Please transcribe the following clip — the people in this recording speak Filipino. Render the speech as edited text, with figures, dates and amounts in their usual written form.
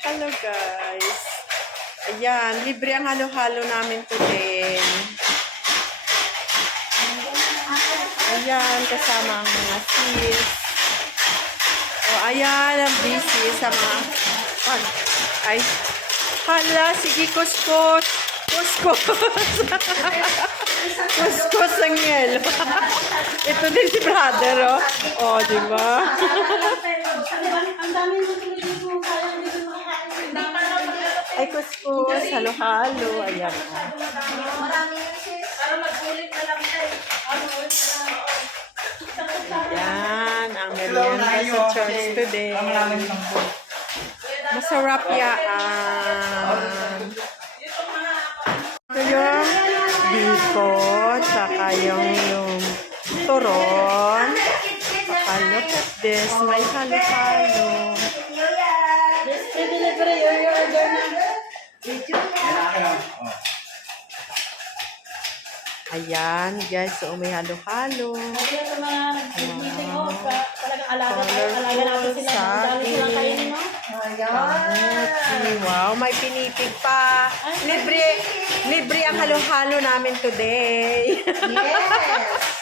Hello guys. Ayan, libre ang halo-halo namin today. Ayan, kasama ang mga sis. O, ayan, ang busy sa mga... Ay, hala, sige, kuskus. Kuskus. Kuskus ang yelo. Ito din si brother, oh. O, diba? Ang dami mo dito kaya dito makakain. Ay, kuskus, halo-halo. Ayan. Marami yan sis. Para mag-ulit na lang tayo. Ayan, ang merienda sa church today. Masarap yaan. Ito yung biko, tsaka yung turon. Saka look at this, may halo-halo. Delivery, your order na. Ayan, guys, so may halo-halo. Kaya sa mga meeting mo, talagang alaga tayo. Alaga natin sila. Ang dami silang kainin mo. Wow, may pinipig pa. Libre ang halo-halo namin today. Yes.